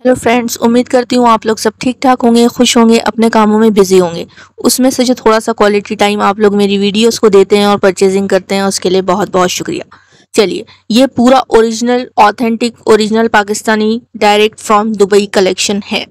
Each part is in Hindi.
हेलो फ्रेंड्स, उम्मीद करती हूँ आप लोग सब ठीक ठाक होंगे, खुश होंगे, अपने कामों में बिजी होंगे। उसमें से जो थोड़ा सा क्वालिटी टाइम आप लोग मेरी वीडियोस को देते हैं और परचेजिंग करते हैं, उसके लिए बहुत बहुत शुक्रिया। चलिए, ये पूरा original authentic original Pakistani direct from Dubai collection है।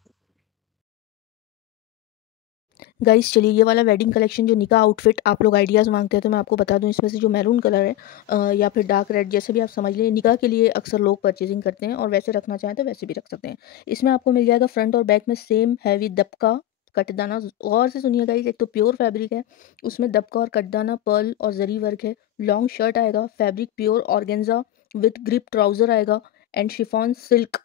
गाइस चलिए, ये वाला वेडिंग कलेक्शन जो निकाह आउटफिट आप लोग आइडियाज़ मांगते हैं, तो मैं आपको बता दूं, इसमें से जो मैरून कलर है या फिर डार्क रेड, जैसे भी आप समझ लें, निकाह के लिए अक्सर लोग परचेजिंग करते हैं और वैसे रखना चाहें तो वैसे भी रख सकते हैं। इसमें आपको मिल जाएगा फ्रंट और बैक में सेम हैवी दबका कटदाना। गौर से सुनिए गाइस, एक तो प्योर फैब्रिक है, उसमें दबका और कटदाना पर्ल और जरी वर्क है। लॉन्ग शर्ट आएगा, fabric pure organza with grip trouser आएगा and chiffon silk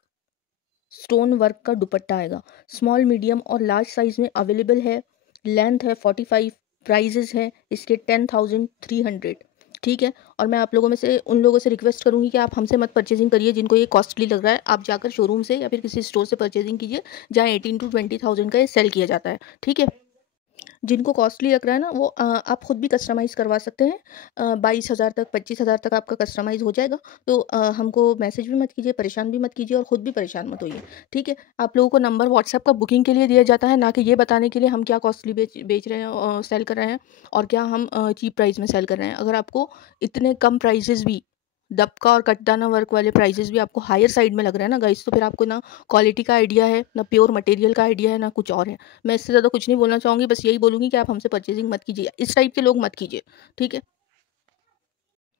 stone work का दुपट्टा आएगा। स्मॉल मीडियम और लार्ज साइज में अवेलेबल है। लेंथ है 45। प्राइजेस है इसके 10,300। ठीक है। और मैं आप लोगों में से उन लोगों से रिक्वेस्ट करूंगी कि आप हमसे मत परचेजिंग करिए जिनको ये कॉस्टली लग रहा है। आप जाकर शोरूम से या फिर किसी स्टोर से परचेजिंग कीजिए जहाँ 18 to 20,000 का ये सेल किया जाता है। ठीक है। जिनको कॉस्टली लग रहा है ना, वो आप खुद भी कस्टमाइज़ करवा सकते हैं। 22,000 तक 25,000 तक आपका कस्टमाइज़ हो जाएगा। तो हमको मैसेज भी मत कीजिए, परेशान भी मत कीजिए और ख़ुद भी परेशान मत होइए। ठीक है। आप लोगों को नंबर व्हाट्सएप का बुकिंग के लिए दिया जाता है, ना कि ये बताने के लिए हम क्या कॉस्टली बेच रहे हैं, सेल कर रहे हैं और क्या हम चीप प्राइस में सेल कर रहे हैं। अगर आपको इतने कम प्राइजेस भी, दबका और कटदाना वर्क वाले प्राइजेस भी आपको हायर साइड में लग रहा है ना गाइस, तो फिर आपको ना क्वालिटी का आइडिया है, ना प्योर मटेरियल का आइडिया है, ना कुछ और है। मैं इससे ज़्यादा कुछ नहीं बोलना चाहूँगी, बस यही बोलूँगी कि आप हमसे परचेजिंग मत कीजिए, इस टाइप के लोग मत कीजिए। ठीक है।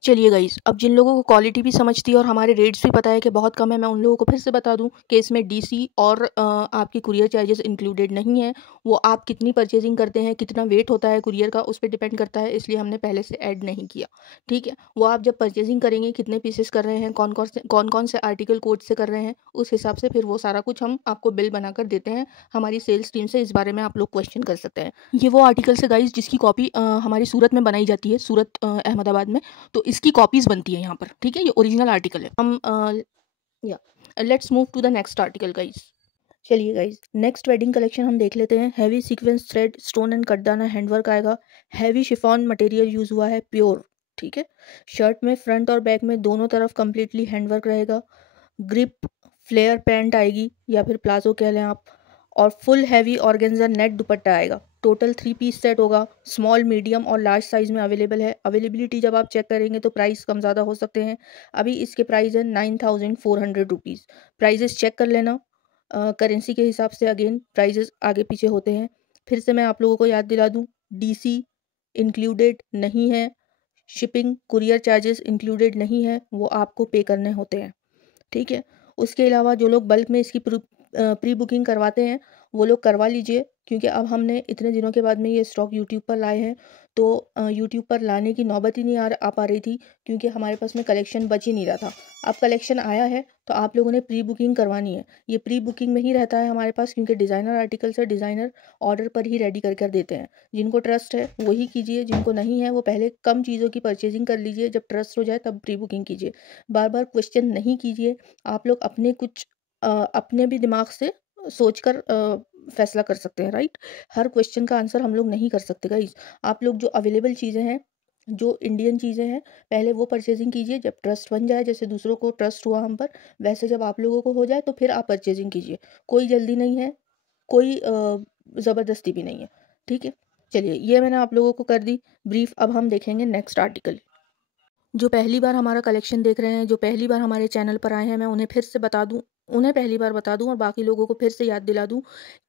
चलिए गाइस, अब जिन लोगों को क्वालिटी भी समझती है और हमारे रेट्स भी पता है कि बहुत कम है, मैं उन लोगों को फिर से बता दूं कि इसमें डीसी और आपकी कुरियर चार्जेस इंक्लूडेड नहीं है। वो आप कितनी परचेजिंग करते हैं, कितना वेट होता है कुरियर का, उस पर डिपेंड करता है, इसलिए हमने पहले से ऐड नहीं किया। ठीक है। वो आप जब परचेजिंग करेंगे, कितने पीसेस कर रहे हैं, कौन से आर्टिकल कोड से कर रहे हैं, उस हिसाब से फिर वो सारा कुछ हम आपको बिल बनाकर देते हैं। हमारी सेल्स टीम से इस बारे में आप लोग क्वेश्चन कर सकते हैं। ये वो आर्टिकल्स है गाइज जिसकी कॉपी हमारी सूरत में बनाई जाती है, सूरत अहमदाबाद में। तो इसकी कॉपीज बनती है यहाँ पर। ठीक है। ये ओरिजिनल आर्टिकल है। हम या let's move to the next article guys. चलिए गाइज, नेक्स्ट वेडिंग कलेक्शन हम देख लेते हैं। Heavy sequence thread stone and कटदाना हैंडवर्क आएगा। हैवी शिफॉन मटेरियल यूज हुआ है, प्योर। ठीक है। शर्ट में फ्रंट और बैक में दोनों तरफ कंप्लीटली हैंडवर्क रहेगा। ग्रिप फ्लेयर पैंट आएगी या फिर प्लाजो कह लें आप, और फुल हैवी ऑर्गेन्जा नेट दुपट्टा आएगा। टोटल 3 पीस सेट होगा। स्मॉल मीडियम और लार्ज साइज में अवेलेबल है। अवेलेबिलिटी जब आप चेक करेंगे तो प्राइस कम ज़्यादा हो सकते हैं। अभी इसके प्राइस है 9,400 रुपीज़। प्राइजेस चेक कर लेना। करेंसी के हिसाब से अगेन प्राइजेस आगे पीछे होते हैं। फिर से मैं आप लोगों को याद दिला दूँ, डीसी इंक्लूडेड नहीं है। शिपिंग कुरियर चार्जेस इंक्लूडेड नहीं है, वो आपको पे करने होते हैं। ठीक है। उसके अलावा जो लोग बल्क में इसकी प्री बुकिंग करवाते हैं, वो लोग करवा लीजिए, क्योंकि अब हमने इतने दिनों के बाद में ये स्टॉक यूट्यूब पर लाए हैं। तो यूट्यूब पर लाने की नौबत ही नहीं आ पा रही थी, क्योंकि हमारे पास में कलेक्शन बच ही नहीं रहा था। अब कलेक्शन आया है तो आप लोगों ने प्री बुकिंग करवानी है। ये प्री बुकिंग में ही रहता है हमारे पास, क्योंकि डिज़ाइनर आर्टिकल्स है, डिज़ाइनर ऑर्डर पर ही रेडी कर देते हैं। जिनको ट्रस्ट है वही कीजिए, जिनको नहीं है वो पहले कम चीज़ों की परचेजिंग कर लीजिए, जब ट्रस्ट हो जाए तब प्री बुकिंग कीजिए। बार बार क्वेश्चन नहीं कीजिए। आप लोग अपने कुछ अपने भी दिमाग से सोचकर फैसला कर सकते हैं, राइट। हर क्वेश्चन का आंसर हम लोग नहीं कर सकते गाइस। आप लोग जो अवेलेबल चीज़ें हैं, जो इंडियन चीज़ें हैं, पहले वो परचेजिंग कीजिए। जब ट्रस्ट बन जाए, जैसे दूसरों को ट्रस्ट हुआ हम पर, वैसे जब आप लोगों को हो जाए तो फिर आप परचेजिंग कीजिए। कोई जल्दी नहीं है, कोई ज़बरदस्ती भी नहीं है। ठीक है। चलिए, ये मैंने आप लोगों को कर दी ब्रीफ। अब हम देखेंगे नेक्स्ट आर्टिकल। जो पहली बार हमारा कलेक्शन देख रहे हैं, जो पहली बार हमारे चैनल पर आए हैं, मैं उन्हें फिर से बता दूं, उन्हें पहली बार बता दूं और बाकी लोगों को फिर से याद दिला दूं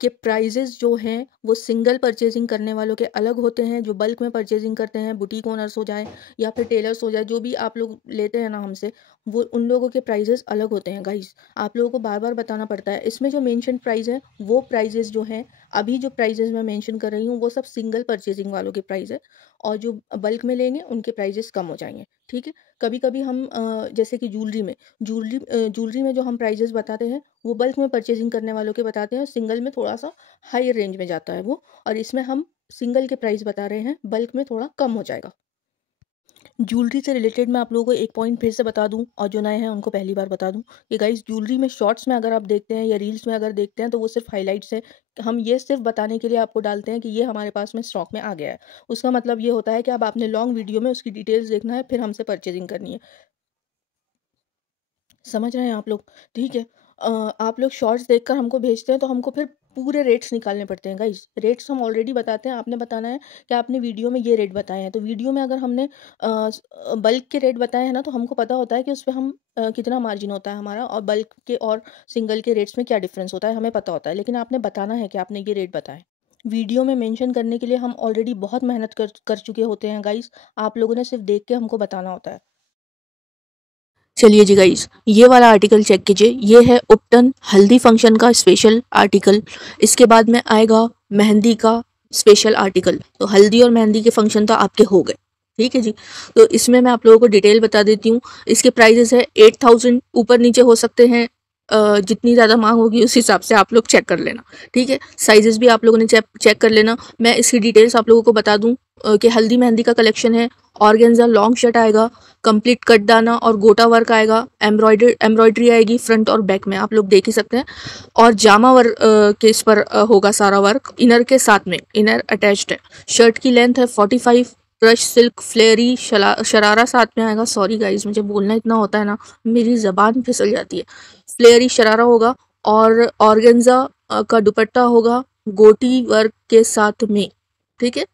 कि प्राइजेस जो हैं वो सिंगल परचेजिंग करने वालों के अलग होते हैं। जो बल्क में परचेजिंग करते हैं, बुटीक ओनर्स हो जाए या फिर टेलर्स हो जाए, जो भी आप लोग लेते हैं ना हमसे, वो उन लोगों के प्राइजेस अलग होते हैं गाइस। आप लोगों को बार बार बताना पड़ता है। इसमें जो मेंशन प्राइस है, वो प्राइजेस जो हैं, अभी जो प्राइजेस मैं मेंशन कर रही हूँ, वो सब सिंगल परचेजिंग वालों के प्राइस है। और जो बल्क में लेंगे उनके प्राइजेस कम हो जाएंगे। ठीक है। कभी कभी हम जैसे कि ज्वेलरी में जो हम प्राइजेस बताते हैं, वो बल्क में परचेजिंग करने वालों के बताते हैं। सिंगल में थोड़ा सा हायर रेंज में जाता है वो, और इसमें हम सिंगल के प्राइस बता रहे हैं, बल्क में थोड़ा कम हो जाएगा। ज्वेलरी से रिलेटेड मैं आप लोगों को एक पॉइंट फिर से बता दूं, और जो नए हैं उनको पहली बार बता दूं कि गाइस, ज्वेलरी में शॉर्ट्स में अगर आप देखते हैं या रील्स में अगर देखते हैं, तो वो सिर्फ हाइलाइट्स है। हम ये सिर्फ बताने के लिए आपको डालते हैं कि ये हमारे पास में स्टॉक में आ गया है। उसका मतलब ये होता है कि अब आपने लॉन्ग वीडियो में उसकी डिटेल्स देखना है, फिर हमसे परचेजिंग करनी है। समझ रहे हैं आप लोग। ठीक है। आप लोग शॉर्ट्स देखकर हमको भेजते हैं तो हमको फिर पूरे रेट्स निकालने पड़ते हैं गाइस। रेट्स हम ऑलरेडी बताते हैं, आपने बताना है कि आपने वीडियो में ये रेट बताए हैं। तो वीडियो में अगर हमने बल्क के रेट बताए हैं ना, तो हमको पता होता है कि उस पे हम कितना मार्जिन होता है हमारा, और बल्क के और सिंगल के रेट्स में क्या डिफरेंस होता है हमें पता होता है। लेकिन आपने बताना है कि आपने ये रेट बताए। वीडियो में मेंशन करने के लिए हम ऑलरेडी बहुत मेहनत कर कर चुके होते हैं गाइस। आप लोगों ने सिर्फ देख के हमको बताना होता है। चलिए जी गाइस, ये वाला आर्टिकल चेक कीजिए। ये है उपटन हल्दी फंक्शन का स्पेशल आर्टिकल। इसके बाद में आएगा मेहंदी का स्पेशल आर्टिकल। तो हल्दी और मेहंदी के फंक्शन तो आपके हो गए, ठीक है जी। तो इसमें मैं आप लोगों को डिटेल बता देती हूँ। इसके प्राइजेस है 8000, ऊपर नीचे हो सकते हैं। जितनी ज़्यादा मांग होगी उस हिसाब से आप लोग चेक कर लेना, ठीक है। साइजेस भी आप लोगों ने चेक कर लेना। मैं इसकी डिटेल्स आप लोगों को बता दूँ कि हल्दी मेहंदी का कलेक्शन है। ऑर्गेन्जा लॉन्ग शर्ट आएगा, कंप्लीट कट दाना और गोटा वर्क आएगा, एम्ब्रॉयडरी आएगी फ्रंट और बैक में, आप लोग देख ही सकते हैं। और जामा वर्क के इस पर होगा सारा वर्क, इनर के साथ में, इनर अटैच्ड है। शर्ट की लेंथ है 45। क्रश सिल्क फ्लेयरी शरारा साथ में आएगा। सॉरी गाइज, मुझे बोलना इतना होता है ना, मेरी जबान फिसल जाती है। फ्लेयरी शरारा होगा और ऑर्गेन्जा का दुपट्टा होगा गोटी वर्क के साथ में, ठीक है।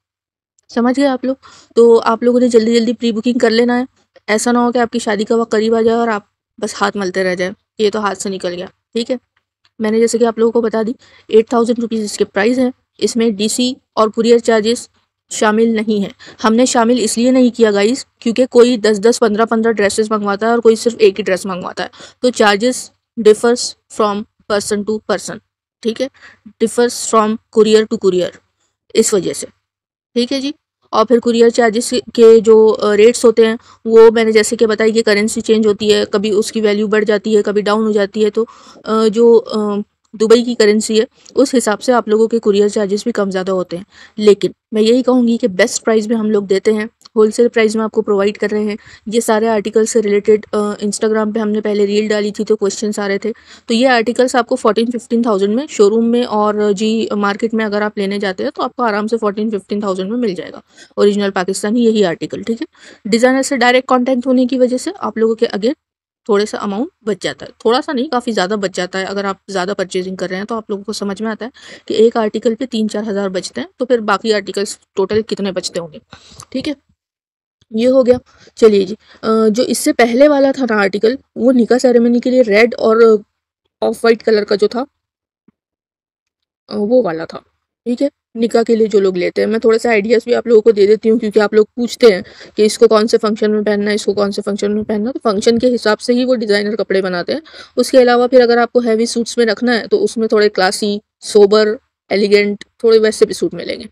समझ गए आप लोग। तो आप लोगों ने जल्दी जल्दी प्री बुकिंग कर लेना है। ऐसा ना हो कि आपकी शादी का वक्त करीब आ जाए और आप बस हाथ मलते रह जाए, ये तो हाथ से निकल गया, ठीक है। मैंने जैसे कि आप लोगों को बता दी, 8000 रुपीज़ इसके प्राइस है। इसमें डीसी और कुरियर चार्जेस शामिल नहीं है। हमने शामिल इसलिए नहीं किया गाइस, क्योंकि कोई 10-10, 15-15 ड्रेसेस मंगवाता है और कोई सिर्फ एक ही ड्रेस मंगवाता है। तो charges differs from person to person, ठीक है, differs from courier to courier, इस वजह से, ठीक है जी। और फिर कुरियर चार्जेस के जो रेट्स होते हैं, वो मैंने जैसे कि बताई कि करेंसी चेंज होती है, कभी उसकी वैल्यू बढ़ जाती है, कभी डाउन हो जाती है। तो जो दुबई की करेंसी है उस हिसाब से आप लोगों के कुरियर चार्जेस भी कम ज़्यादा होते हैं। लेकिन मैं यही कहूँगी कि बेस्ट प्राइस में हम लोग देते हैं, होलसेल प्राइस में आपको प्रोवाइड कर रहे हैं। ये सारे आर्टिकल से रिलेटेड इंस्टाग्राम पे हमने पहले रील डाली थी तो क्वेश्चंस आ रहे थे। तो ये आर्टिकल्स आपको 14-15 thousand में शोरूम में और जी मार्केट में अगर आप लेने जाते हैं तो आपको आराम से 14-15 thousand में मिल जाएगा, ओरिजिनल पाकिस्तानी यही आर्टिकल, ठीक है। डिज़ाइनर से डायरेक्ट कॉन्टैक्ट होने की वजह से आप लोगों के अगेन थोड़े सा अमाउंट बच जाता है, थोड़ा सा नहीं काफ़ी ज़्यादा बच जाता है। अगर आप ज़्यादा परचेजिंग कर रहे हैं तो आप लोगों को समझ में आता है कि एक आर्टिकल पे 3-4 हज़ार बचते हैं, तो फिर बाकी आर्टिकल्स टोटल कितने बचते होंगे, ठीक है। ये हो गया। चलिए जी, जो इससे पहले वाला था ना आर्टिकल, वो निकाह सेरेमनी के लिए रेड और ऑफ वाइट कलर का जो था, वो वाला था, ठीक है। निकाह के लिए जो लोग लेते हैं, मैं थोड़ा सा आइडियाज़ भी आप लोगों को दे देती हूँ, क्योंकि आप लोग पूछते हैं कि इसको कौन से फंक्शन में पहनना है, इसको कौन से फंक्शन में पहनना है। तो फंक्शन के हिसाब से ही वो डिज़ाइनर कपड़े बनाते हैं। उसके अलावा फिर अगर आपको हैवी सूट्स में रखना है तो उसमें थोड़े क्लासी, सोबर, एलिगेंट, थोड़े वैसे भी सूट मिलेंगे।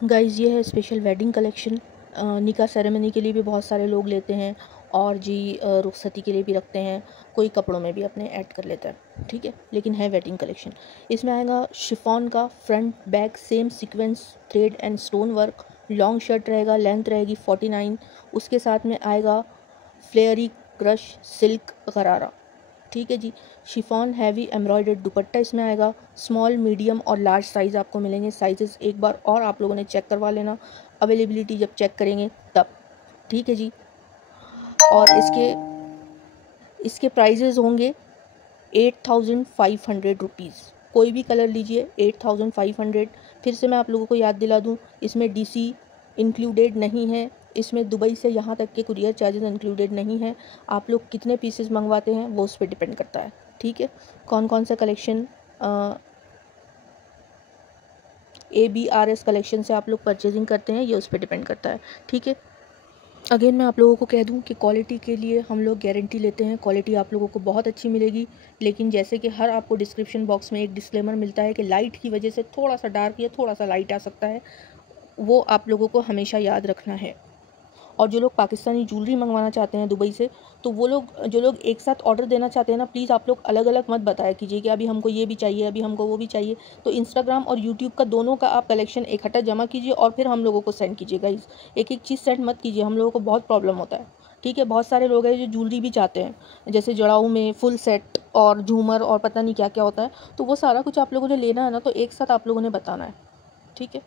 गाइज़, ये है स्पेशल वेडिंग कलेक्शन। निकाह सेरेमनी के लिए भी बहुत सारे लोग लेते हैं, और जी रुखसती के लिए भी रखते हैं, कोई कपड़ों में भी अपने ऐड कर लेता है, ठीक है। लेकिन है वेडिंग कलेक्शन। इसमें आएगा शिफॉन का front back same sequence thread and stone work, long shirt रहेगा, लेंथ रहेगी 49। उसके साथ में आएगा फ्लेयरी क्रश सिल्क गरारा, ठीक है जी। शिफॉन हैवी एम्ब्रॉयडर्ड दुपट्टा इसमें आएगा। स्मॉल, मीडियम और लार्ज साइज़ आपको मिलेंगे। साइजेस एक बार और आप लोगों ने चेक करवा लेना, अवेलेबिलिटी जब चेक करेंगे तब, ठीक है जी। और इसके प्राइजेज़ होंगे 8500 रुपीज़। कोई भी कलर लीजिए 8500। फिर से मैं आप लोगों को याद दिला दूँ, इसमें डीसी इंक्लूडेड नहीं है, इसमें दुबई से यहाँ तक के कुरियर चार्जेस इंक्लूडेड नहीं है। आप लोग कितने पीसेस मंगवाते हैं वो उस पर डिपेंड करता है, ठीक है। कौन कौन सा कलेक्शन ABRS कलेक्शन से आप लोग परचेजिंग करते हैं ये उस पर डिपेंड करता है, ठीक है। अगेन मैं आप लोगों को कह दूं कि क्वालिटी के लिए हम लोग गारंटी लेते हैं, क्वालिटी आप लोगों को बहुत अच्छी मिलेगी। लेकिन जैसे कि हर आपको डिस्क्रिप्शन बॉक्स में एक डिस्क्लेमर मिलता है कि लाइट की वजह से थोड़ा सा डार्क या थोड़ा सा लाइट आ सकता है, वो आप लोगों को हमेशा याद रखना है। और जो लोग पाकिस्तानी ज्वेलरी मंगवाना चाहते हैं दुबई से, तो वो लोग जो लोग एक साथ ऑर्डर देना चाहते हैं ना, प्लीज़ आप लोग अलग अलग मत बताया कीजिए कि अभी हमको ये भी चाहिए, अभी हमको वो भी चाहिए। तो इंस्टाग्राम और यूट्यूब का दोनों का आप कलेक्शन इकट्ठा जमा कीजिए और फिर हम लोगों को सेंड कीजिए गाइस। एक एक चीज़ सेंड मत कीजिए, हम लोगों को बहुत प्रॉब्लम होता है। ठीक है, बहुत सारे लोग हैं जो ज्वेलरी भी चाहते हैं, जैसे जड़ाऊ में फुल सेट और झूमर और पता नहीं क्या क्या होता है, तो वो सारा कुछ आप लोगों ने लेना है ना, तो एक साथ आप लोगों ने बताना है। ठीक है,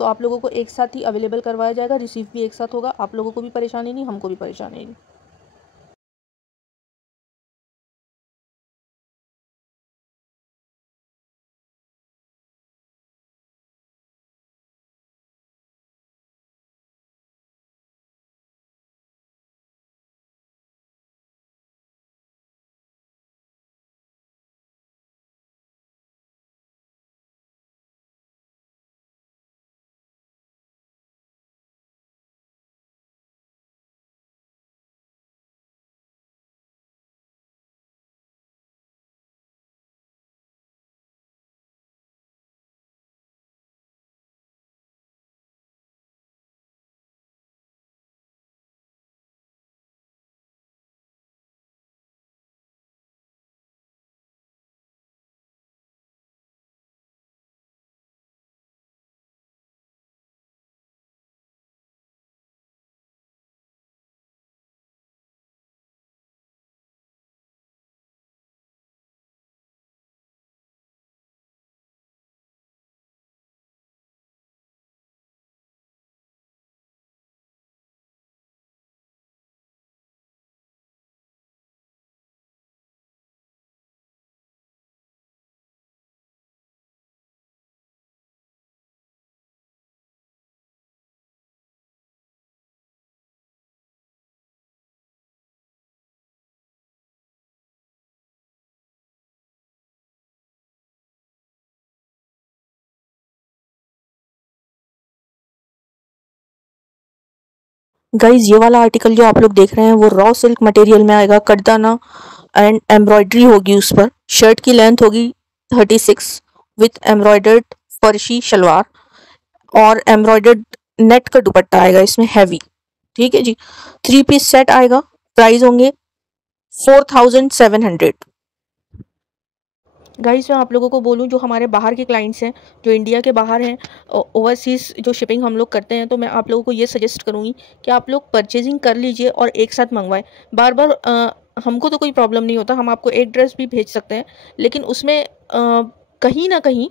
तो आप लोगों को एक साथ ही अवेलेबल करवाया जाएगा, रिसीव भी एक साथ होगा, आप लोगों को भी परेशानी नहीं, हमको भी परेशानी नहीं। गाइज ये वाला आर्टिकल जो आप लोग देख रहे हैं वो रॉ सिल्क मटेरियल में आएगा, कटदाना एंड एम्ब्रॉयडरी होगी उस पर। शर्ट की लेंथ होगी 36 विथ एम्ब्रॉयडर्ड फर्शी शलवार और एम्ब्रॉयडर्ड नेट का दुपट्टा आएगा इसमें हैवी। ठीक है जी, 3 पीस सेट आएगा, प्राइस होंगे 4700। गाइस मैं आप लोगों को बोलूं, जो हमारे बाहर के क्लाइंट्स हैं, जो इंडिया के बाहर हैं, ओवरसीज़ जो शिपिंग हम लोग करते हैं, तो मैं आप लोगों को ये सजेस्ट करूँगी कि आप लोग परचेजिंग कर लीजिए और एक साथ मंगवाएं। बार बार हमको तो कोई प्रॉब्लम नहीं होता, हम आपको एक ड्रेस भी भेज सकते हैं, लेकिन उसमें कहीं ना कहीं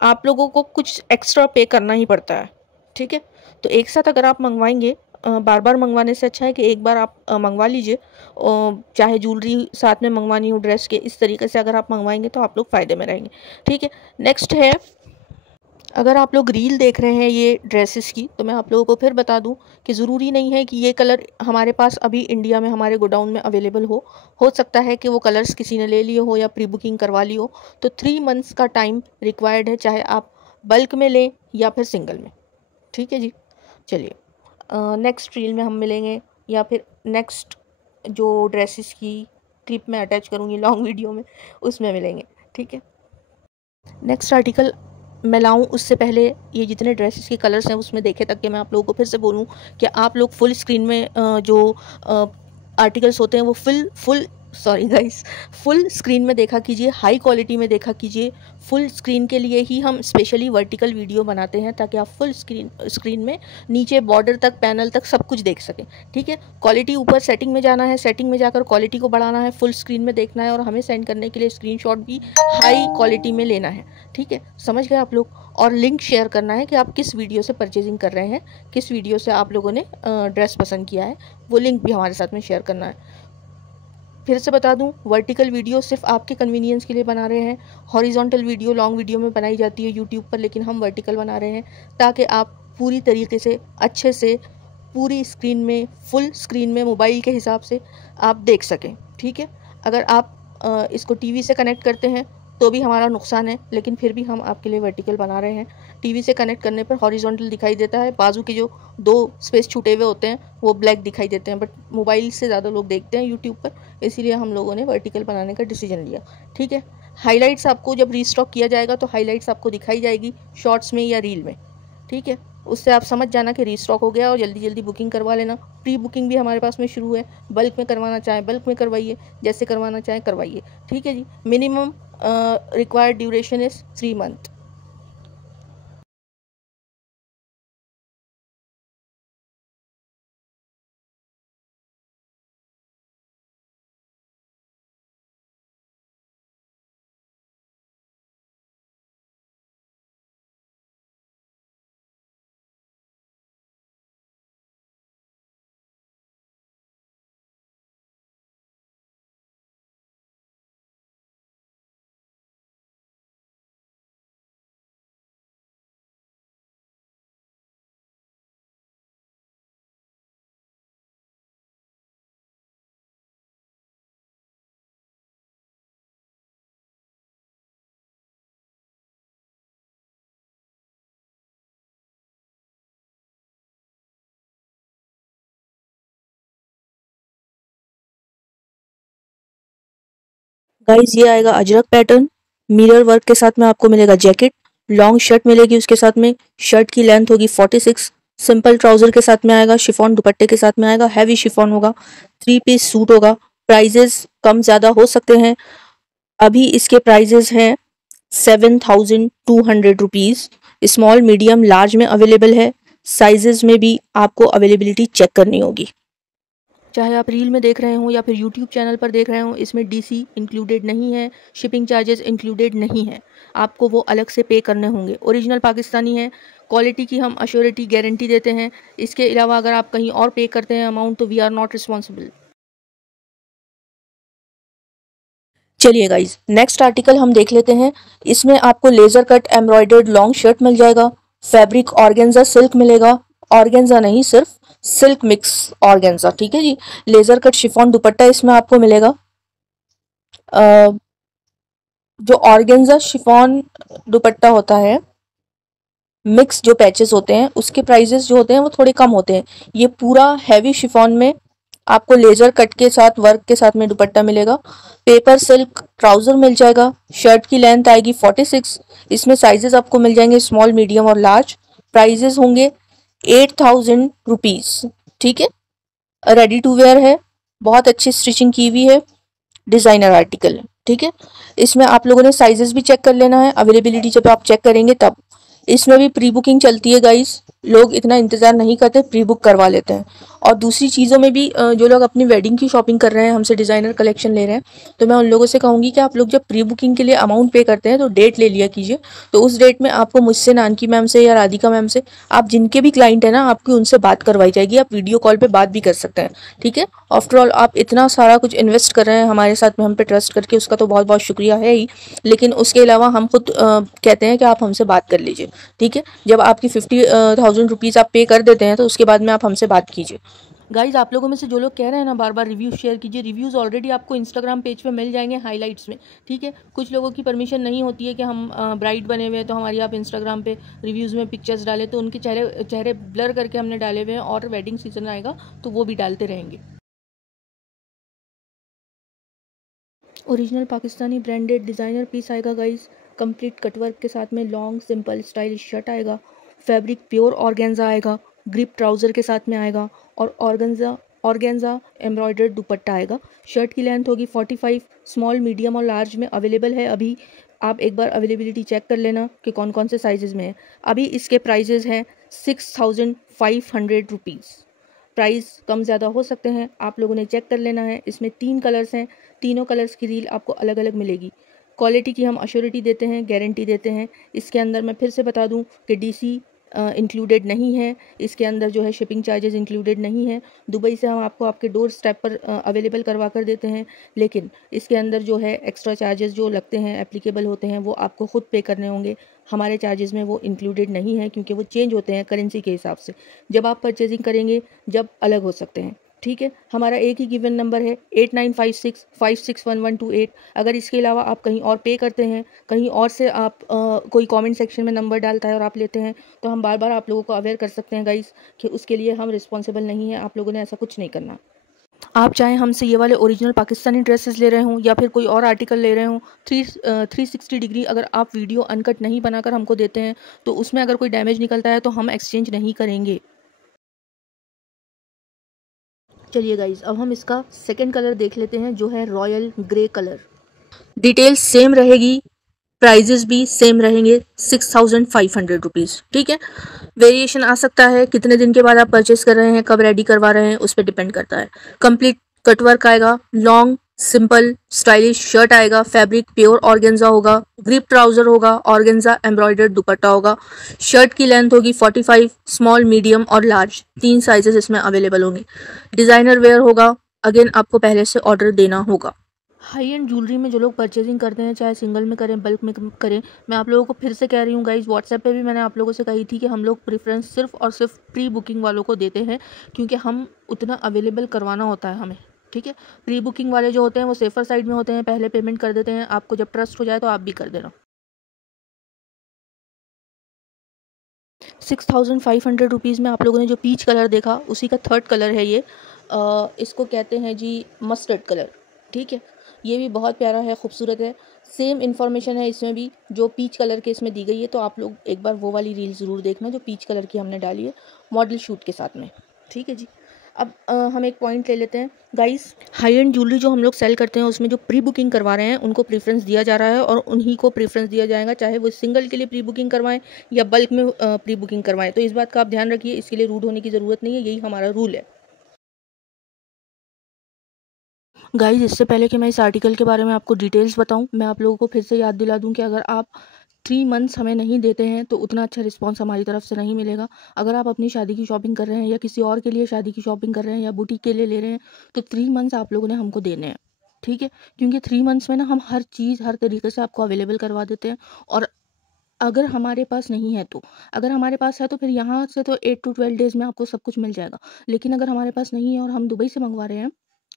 आप लोगों को कुछ एक्स्ट्रा पे करना ही पड़ता है। ठीक है, तो एक साथ अगर आप मंगवाएंगे, बार बार मंगवाने से अच्छा है कि एक बार आप मंगवा लीजिए, चाहे ज्वेलरी साथ में मंगवानी हो ड्रेस के, इस तरीके से अगर आप मंगवाएंगे तो आप लोग फ़ायदे में रहेंगे। ठीक है, नेक्स्ट है, अगर आप लोग रील देख रहे हैं ये ड्रेसेस की, तो मैं आप लोगों को फिर बता दूं कि ज़रूरी नहीं है कि ये कलर हमारे पास अभी इंडिया में हमारे गोडाउन में अवेलेबल हो सकता है कि वो कलर्स किसी ने ले लिए हो या प्री बुकिंग करवा ली हो। तो 3 मंथ्स का टाइम रिक्वायर्ड है, चाहे आप बल्क में लें या फिर सिंगल में। ठीक है जी, चलिए नेक्स्ट रील में हम मिलेंगे, या फिर नेक्स्ट जो ड्रेसेस की क्लिप में अटैच करूँगी लॉन्ग वीडियो में, उसमें मिलेंगे। ठीक है, नेक्स्ट आर्टिकल मैं लाऊं उससे पहले ये जितने ड्रेसेस के कलर्स हैं उसमें देखे तक कि मैं आप लोगों को फिर से बोलूं कि आप लोग फुल स्क्रीन में जो आर्टिकल्स होते हैं वो full sorry guys, full screen में देखा कीजिए, हाई क्वालिटी में देखा कीजिए। फुल स्क्रीन के लिए ही हम स्पेशली वर्टिकल वीडियो बनाते हैं, ताकि आप फुल स्क्रीन में नीचे बॉर्डर तक, पैनल तक सब कुछ देख सकें। ठीक है, क्वालिटी ऊपर सेटिंग में जाना है, सेटिंग में जाकर क्वालिटी को बढ़ाना है, फुल स्क्रीन में देखना है, और हमें सेंड करने के लिए स्क्रीनशॉट भी हाई क्वालिटी में लेना है। ठीक है, समझ गए आप लोग। और लिंक शेयर करना है कि आप किस वीडियो से परचेजिंग कर रहे हैं, किस वीडियो से आप लोगों ने ड्रेस पसंद किया है, वो लिंक भी हमारे साथ में शेयर करना है। फिर से बता दूं, वर्टिकल वीडियो सिर्फ आपके कन्वीनियंस के लिए बना रहे हैं। हॉरिजॉन्टल वीडियो लॉन्ग वीडियो में बनाई जाती है यूट्यूब पर, लेकिन हम वर्टिकल बना रहे हैं ताकि आप पूरी तरीके से अच्छे से पूरी स्क्रीन में, फुल स्क्रीन में मोबाइल के हिसाब से आप देख सकें। ठीक है, अगर आप इसको टीवी से कनेक्ट करते हैं तो भी हमारा नुकसान है, लेकिन फिर भी हम आपके लिए वर्टिकल बना रहे हैं। टीवी से कनेक्ट करने पर हॉरिजॉन्टल दिखाई देता है, बाजू के जो 2 स्पेस छूटे हुए होते हैं वो ब्लैक दिखाई देते हैं, बट मोबाइल से ज़्यादा लोग देखते हैं यूट्यूब पर, इसीलिए हम लोगों ने वर्टिकल बनाने का डिसीजन लिया। ठीक है, हाईलाइट्स आपको जब रीस्टॉक किया जाएगा तो हाईलाइट्स आपको दिखाई जाएगी शॉर्ट्स में या रील में। ठीक है, उससे आप समझ जाना कि रीस्टॉक हो गया और जल्दी जल्दी बुकिंग करवा लेना। प्री बुकिंग भी हमारे पास में शुरू है, बल्क में करवाना चाहें बल्क में करवाइए, जैसे करवाना चाहें करवाइए। ठीक है जी। Minimum required duration is 3 month. Guys ये आएगा अजरक पैटर्न, मिरर वर्क के साथ में आपको मिलेगा जैकेट, लॉन्ग शर्ट मिलेगी उसके साथ में, शर्ट की लेंथ होगी 46, सिंपल ट्राउजर के साथ में आएगा, शिफॉन दुपट्टे के साथ में आएगा, हैवी शिफॉन होगा, 3 पीस सूट होगा। प्राइजेस कम ज़्यादा हो सकते हैं। अभी इसके प्राइजेस हैं 7,200 रुपीज़। स्मॉल मीडियम लार्ज में अवेलेबल है। साइजेस में भी आपको अवेलेबिलिटी चेक करनी होगी। चाहे आप रील में देख रहे हो या फिर यूट्यूब चैनल पर देख रहे हो, इसमें डीसी इंक्लूडेड नहीं है, शिपिंग चार्जेस इंक्लूडेड नहीं है, आपको वो अलग से पे करने होंगे। ओरिजिनल पाकिस्तानी है, क्वालिटी की हम अश्योरिटी गारंटी देते हैं। इसके अलावा अगर आप कहीं और पे करते हैं अमाउंट तो वी आर नॉट रिस्पॉन्सिबल। चलिए गाइज नेक्स्ट आर्टिकल हम देख लेते हैं। इसमें आपको laser cut embroidered long shirt मिल जाएगा, फैब्रिक ऑर्गेन्जा सिल्क मिलेगा, ऑर्गेन्जा नहीं सिर्फ सिल्क मिक्स ऑर्गेन्जा। ठीक है जी। लेजर कट शिफॉन दुपट्टा इसमें आपको मिलेगा। जो ऑर्गेन्जा शिफॉन दुपट्टा होता है, मिक्स जो पैचेस होते हैं उसके प्राइजेस जो होते हैं वो थोड़े कम होते हैं। ये पूरा हैवी शिफॉन में आपको लेजर कट के साथ वर्क के साथ में दुपट्टा मिलेगा। पेपर सिल्क ट्राउजर मिल जाएगा। शर्ट की लेंथ आएगी 46। इसमें साइजेस आपको मिल जाएंगे स्मॉल मीडियम और लार्ज। प्राइजेस होंगे 8,000 रुपीज़। ठीक है। रेडी टू वेयर है, बहुत अच्छी स्टिचिंग की हुई है, डिज़ाइनर आर्टिकल है। ठीक है। इसमें आप लोगों ने साइजेस भी चेक कर लेना है, अवेलेबिलिटी जब आप चेक करेंगे तब। इसमें भी प्री बुकिंग चलती है गाइस, लोग इतना इंतज़ार नहीं करते, प्री बुक करवा लेते हैं। और दूसरी चीज़ों में भी जो लोग अपनी वेडिंग की शॉपिंग कर रहे हैं, हमसे डिज़ाइनर कलेक्शन ले रहे हैं, तो मैं उन लोगों से कहूँगी कि आप लोग जब प्री बुकिंग के लिए अमाउंट पे करते हैं तो डेट ले लिया कीजिए। तो उस डेट में आपको मुझसे, नानकी मैम से या राधिका मैम से, आप जिनके भी क्लाइंट हैं ना, आपकी उनसे बात करवाई जाएगी। आप वीडियो कॉल पर बात भी कर सकते हैं। ठीक है। आफ्टर ऑल आप इतना सारा कुछ इन्वेस्ट कर रहे हैं हमारे साथ में, हम पे ट्रस्ट करके, उसका तो बहुत बहुत शुक्रिया है ही। लेकिन उसके अलावा हम खुद कहते हैं कि आप हमसे बात कर लीजिए। ठीक है। जब आपकी 50,000 रुपीज़ आप पे कर देते हैं तो उसके बाद में आप हमसे बात कीजिए। गाइज आप लोगों में से जो लोग कह रहे हैं ना बार बार रिव्यूज़ शेयर कीजिए, रिव्यूज़ ऑलरेडी आपको इंस्टाग्राम पेज पे मिल जाएंगे हाइलाइट्स में। ठीक है। कुछ लोगों की परमिशन नहीं होती है कि हम ब्राइड बने हुए हैं तो हमारी आप इंस्टाग्राम पे रिव्यूज़ में पिक्चर्स डालें, तो उनके चेहरे चेहरे ब्लर करके हमने डाले हुए हैं, और वेडिंग सीजन आएगा तो वो भी डालते रहेंगे। Original Pakistani branded designer piece आएगा गाइस, कंप्लीट कटवर्क के साथ में, लॉन्ग सिंपल स्टाइलिश शर्ट आएगा, फैब्रिक प्योर ऑर्गेन्जा आएगा, ग्रिप ट्राउज़र के साथ में आएगा, और ऑर्गेन्जा एम्ब्रॉयडर्ड दुपट्टा आएगा। शर्ट की लेंथ होगी 45, स्मॉल मीडियम और लार्ज में अवेलेबल है अभी। आप एक बार अवेलेबिलिटी चेक कर लेना कि कौन कौन से साइजेस में है। अभी इसके प्राइजेज़ हैं 6,500 रुपीज़। प्राइस कम ज़्यादा हो सकते हैं, आप लोगों ने चेक कर लेना है। इसमें 3 कलर्स हैं, तीनों कलर्स की रील आपको अलग अलग मिलेगी। क्वालिटी की हम अश्योरिटी देते हैं, गारंटी देते हैं। इसके अंदर मैं फिर से बता दूं कि डीसी इंक्लूडेड नहीं है। इसके अंदर जो है शिपिंग चार्जेस इंक्लूडेड नहीं है। दुबई से हम आपको आपके डोर स्टेप पर अवेलेबल करवा कर देते हैं, लेकिन इसके अंदर जो है एक्स्ट्रा चार्जेस जो लगते हैं, एप्लीकेबल होते हैं, वो आपको खुद पे करने होंगे। हमारे चार्जेस में वो इंक्लूडेड नहीं है, क्योंकि वो चेंज होते हैं करेंसी के हिसाब से। जब आप परचेजिंग करेंगे जब अलग हो सकते हैं। ठीक है। हमारा एक ही गिवन नंबर है 8956561128। अगर इसके अलावा आप कहीं और पे करते हैं, कहीं और से आप कोई कमेंट सेक्शन में नंबर डालता है और आप लेते हैं, तो हम बार बार आप लोगों को अवेयर कर सकते हैं गाइस कि उसके लिए हम रिस्पॉन्सिबल नहीं है। आप लोगों ने ऐसा कुछ नहीं करना। आप चाहे हमसे ये वाले ओरिजिनल पाकिस्तानी ड्रेसेस ले रहे हों या फिर कोई और आर्टिकल ले रहे हों, 360 डिग्री अगर आप वीडियो अनकट नहीं बनाकर हमको देते हैं तो उसमें अगर कोई डैमेज निकलता है तो हम एक्सचेंज नहीं करेंगे। चलिए गाइज, अब हम इसका सेकंड कलर देख लेते हैं जो है royal grey colour. Details same रहेगी, प्राइजेस भी सेम रहेंगे, 6500 रुपीज़। ठीक है, वेरिएशन आ सकता है, कितने दिन के बाद आप परचेस कर रहे हैं, कब रेडी करवा रहे हैं, उस पर डिपेंड करता है। कंप्लीट कटवर्क आएगा, लॉन्ग सिंपल स्टाइलिश शर्ट आएगा, फैब्रिक प्योर ऑर्गेन्जा होगा, ग्रिप ट्राउजर होगा, ऑर्गेन्जा एम्ब्रॉयडर्ड दुपट्टा होगा। शर्ट की लेंथ होगी 45, स्मॉल मीडियम और लार्ज, 3 साइजेस इसमें अवेलेबल होंगे। डिज़ाइनर वेयर होगा, अगेन आपको पहले से ऑर्डर देना होगा। हाई एंड ज्वेलरी में जो लोग परचेजिंग करते हैं, चाहे सिंगल में करें बल्क में करें, मैं आप लोगों को फिर से कह रही हूँ गाइज, व्हाट्सएप पे भी मैंने आप लोगों से कही थी कि हम लोग प्रेफरेंस सिर्फ और सिर्फ प्री बुकिंग वालों को देते हैं, क्योंकि हम उतना अवेलेबल करवाना होता है हमें। ठीक है, प्री बुकिंग वाले जो होते हैं वो सेफर साइड में होते हैं, पहले पेमेंट कर देते हैं, आपको जब ट्रस्ट हो जाए तो आप भी कर देना। 6500 रुपीज़ में आप लोगों ने जो पीच कलर देखा उसी का थर्ड कलर है ये। इसको कहते हैं जी मस्टर्ड कलर। ठीक है, ये भी बहुत प्यारा है, खूबसूरत है। सेम इन्फॉर्मेशन है इसमें भी जो पीच कलर के इसमें दी गई है, तो आप लोग एक बार वो वाली रील ज़रूर देखना जो पीच कलर की हमने डाली है मॉडल शूट के साथ में। ठीक है जी, अब हम एक पॉइंट ले लेते हैं गाइस। हाई एंड ज्वेलरी जो हम लोग सेल करते हैं उसमें जो प्री बुकिंग करवा रहे हैं उनको प्रेफरेंस दिया जा रहा है, और उन्हीं को प्रेफरेंस दिया जाएगा, चाहे वो सिंगल के लिए प्री बुकिंग करवाएं या बल्क में प्री बुकिंग करवाएं। तो इस बात का आप ध्यान रखिए, इसके लिए रूड होने की ज़रूरत नहीं है, यही हमारा रूल है। गाइज, इससे पहले कि मैं इस आर्टिकल के बारे में आपको डिटेल्स बताऊं, मैं आप लोगों को फिर से याद दिला दूं कि अगर आप 3 मंथ्स हमें नहीं देते हैं तो उतना अच्छा रिस्पांस हमारी तरफ से नहीं मिलेगा। अगर आप अपनी शादी की शॉपिंग कर रहे हैं या किसी और के लिए शादी की शॉपिंग कर रहे हैं या बुटीक के लिए ले रहे हैं, तो 3 मंथ्स आप लोगों ने हमको देने हैं। ठीक है, क्योंकि 3 मंथ्स में ना हम हर चीज़ हर तरीके से आपको अवेलेबल करवा देते हैं। और अगर हमारे पास नहीं है तो, अगर हमारे पास है तो फिर यहाँ से तो 8 to 12 डेज़ में आपको सब कुछ मिल जाएगा। लेकिन अगर हमारे पास नहीं है और हम दुबई से मंगवा रहे हैं,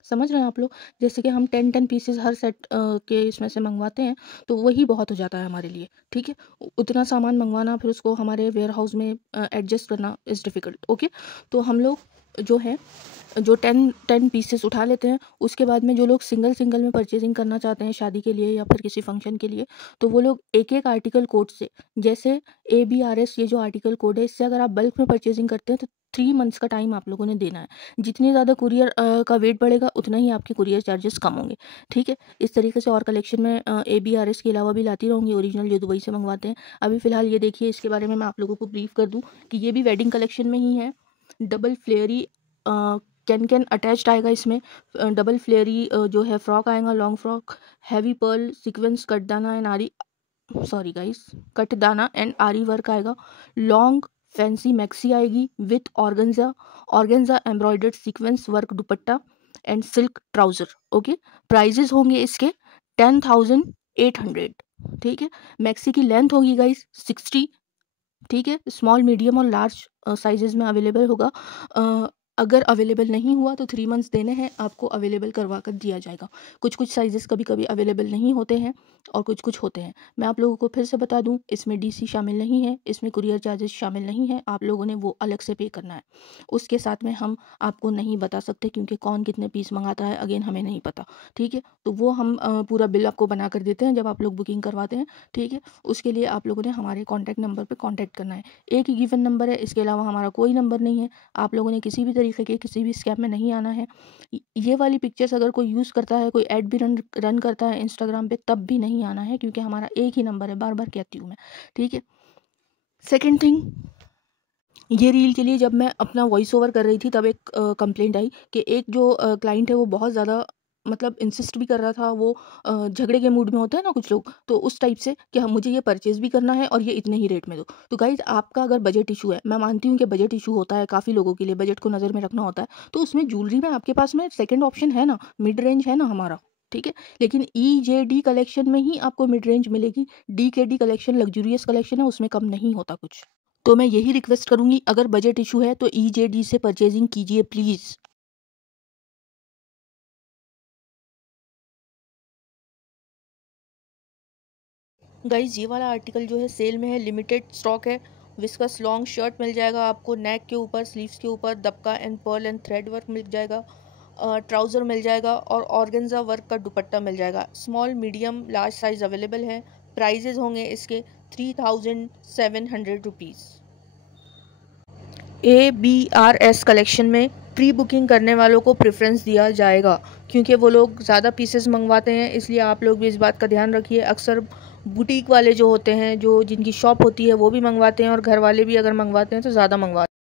समझ रहे हैं आप लोग, जैसे कि हम 10 पीसेस हर सेट के इसमें से मंगवाते हैं, तो वही बहुत हो जाता है हमारे लिए। ठीक है, उतना सामान मंगवाना फिर उसको हमारे वेयर हाउस में एडजस्ट करना इज़ डिफ़िकल्ट। ओके, तो हम लोग जो है जो 10 पीसेस उठा लेते हैं। उसके बाद में जो लोग सिंगल सिंगल में परचेजिंग करना चाहते हैं शादी के लिए या फिर किसी फंक्शन के लिए, तो वो लोग एक एक आर्टिकल कोड से, जैसे ABRS ये जो आर्टिकल कोड है, इससे अगर आप बल्क में परचेजिंग करते हैं तो 3 मंथ्स का टाइम आप लोगों ने देना है। जितनी ज़्यादा कुरियर का वेट बढ़ेगा उतना ही आपके कुरियर चार्जेस कम होंगे। ठीक है, इस तरीके से और कलेक्शन में ABRS के अलावा भी लाती रहूँगी ओरिजिनल जो दुबई से मंगवाते हैं। अभी फ़िलहाल ये देखिए, इसके बारे में मैं आप लोगों को ब्रीफ कर दूँ कि ये भी वेडिंग कलेक्शन में ही है। डबल फ्लेयरी कैन अटैच्ड आएगा इसमें। डबल फ्लेयरी जो है फ्रॉक आएगा, long frock, heavy pearl sequence कटदाना एंड आरी, सॉरी गाइस, कटदाना एंड आरी वर्क आएगा। लॉन्ग फैंसी मैक्सी आएगी with organza, organza embroidered sequence work dupatta and silk trouser. Okay, prices होंगे इसके 10,800। ठीक है, मैक्सी की लेंथ होगी गाइस 60। ठीक है, स्मॉल मीडियम और लार्ज साइजेस में अवेलेबल होगा। अगर अवेलेबल नहीं हुआ तो 3 मंथ्स देने हैं, आपको अवेलेबल करवा कर दिया जाएगा। कुछ कुछ साइजेस कभी कभी अवेलेबल नहीं होते हैं और कुछ कुछ होते हैं। मैं आप लोगों को फिर से बता दूं, इसमें DC शामिल नहीं है, इसमें कुरियर चार्जेस शामिल नहीं है, आप लोगों ने वो अलग से पे करना है। उसके साथ में हम आपको नहीं बता सकते क्योंकि कौन कितने पीस मंगाता है अगेन हमें नहीं पता। ठीक है, तो वो हम पूरा बिल आपको बना कर देते हैं जब आप लोग बुकिंग करवाते हैं। ठीक है, उसके लिए आप लोगों ने हमारे कॉन्टैक्ट नंबर पर कॉन्टैक्ट करना है। एक ही गिवन नंबर है, इसके अलावा हमारा कोई नंबर नहीं है। आप लोगों ने किसी भी तरीके के किसी भी स्कैम में नहीं आना है। ये वाली पिक्चर्स अगर कोई यूज़ करता है, कोई ऐड भी रन करता है इंस्टाग्राम पे, तब भी नहीं आना है, क्योंकि हमारा एक ही नंबर है, बार बार कहती हूँ मैं। ठीक है, सेकेंड थिंग, ये रील के लिए जब मैं अपना वॉइस ओवर कर रही थी तब एक कंप्लेंट आई कि एक जो क्लाइंट है वो बहुत ज़्यादा मतलब इंसिस्ट भी कर रहा था। वो झगड़े के मूड में होता है ना कुछ लोग, तो उस टाइप से कि हम मुझे ये परचेज़ भी करना है और ये इतने ही रेट में दो। तो गाइज़, आपका अगर बजट इशू है, मैं मानती हूँ कि बजट इशू होता है काफ़ी लोगों के लिए, बजट को नज़र में रखना होता है, तो उसमें ज्वेलरी में आपके पास में सेकेंड ऑप्शन है ना, मिड रेंज है ना हमारा। ठीक है, लेकिन EJD कलेक्शन में ही आपको मिड रेंज मिलेगी। DKD कलेक्शन लग्जूरियस कलेक्शन है, उसमें कम नहीं होता कुछ। तो मैं यही रिक्वेस्ट करूँगी, अगर बजट इशू है तो EJD से परचेजिंग कीजिए प्लीज़। गाइज़, ये वाला आर्टिकल जो है सेल में है, लिमिटेड स्टॉक है। विस्कस लॉन्ग शर्ट मिल जाएगा आपको, नेक के ऊपर, स्लीव्स के ऊपर दबका and pearl and thread work मिल जाएगा। ट्राउज़र मिल जाएगा और ऑर्गेन्जा वर्क का दुपट्टा मिल जाएगा। Small medium large size available है। प्राइजेज़ होंगे इसके 3700 रुपीज़। ABRS कलेक्शन में प्री बुकिंग करने वालों को प्रेफरेंस दिया जाएगा, क्योंकि वो लोग ज़्यादा पीसेस मंगवाते हैं, इसलिए आप लोग भी इस बात का ध्यान रखिए। अक्सर बुटीक वाले जो होते हैं, जो जिनकी शॉप होती है, वो भी मंगवाते हैं और घर वाले भी अगर मंगवाते हैं तो ज़्यादा मंगवाते हैं।